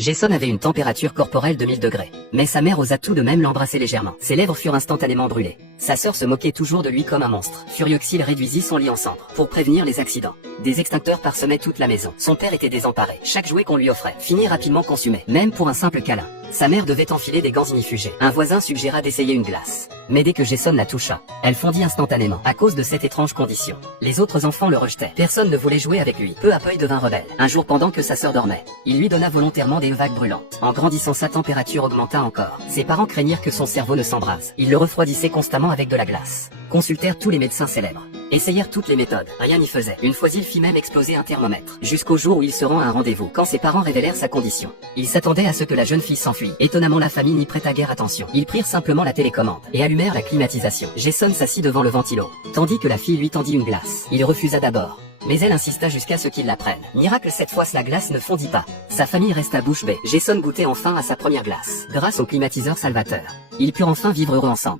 Jason avait une température corporelle de 1000 degrés, mais sa mère osa tout de même l'embrasser légèrement. Ses lèvres furent instantanément brûlées. Sa sœur se moquait toujours de lui comme un monstre. Furieux, Xil réduisit son lit en cendres. Pour prévenir les accidents, des extincteurs parsemaient toute la maison. Son père était désemparé. Chaque jouet qu'on lui offrait finit rapidement consumé, même pour un simple câlin. Sa mère devait enfiler des gants inifugés. Un voisin suggéra d'essayer une glace. Mais dès que Jason la toucha, elle fondit instantanément, à cause de cette étrange condition. Les autres enfants le rejetaient. Personne ne voulait jouer avec lui. Peu à peu il devint rebelle. Un jour, pendant que sa sœur dormait, il lui donna volontairement des vagues brûlantes. En grandissant, sa température augmenta encore. Ses parents craignirent que son cerveau ne s'embrase. Ils le refroidissaient constamment avec de la glace. Consultèrent tous les médecins célèbres. Essayèrent toutes les méthodes. Rien n'y faisait. Une fois, il fit même exploser un thermomètre. Jusqu'au jour où il se rend à un rendez-vous. Quand ses parents révélèrent sa condition, il s'attendait à ce que la jeune fille s'enfuit. Étonnamment, la famille n'y prêta guère attention. Ils prirent simplement la télécommande et allumèrent la climatisation. Jason s'assit devant le ventilo, tandis que la fille lui tendit une glace. Il refusa d'abord, mais elle insista jusqu'à ce qu'il la prenne. Miracle, cette fois la glace ne fondit pas. Sa famille resta bouche bée. Jason goûtait enfin à sa première glace. Grâce au climatiseur salvateur, ils purent enfin vivre heureux ensemble.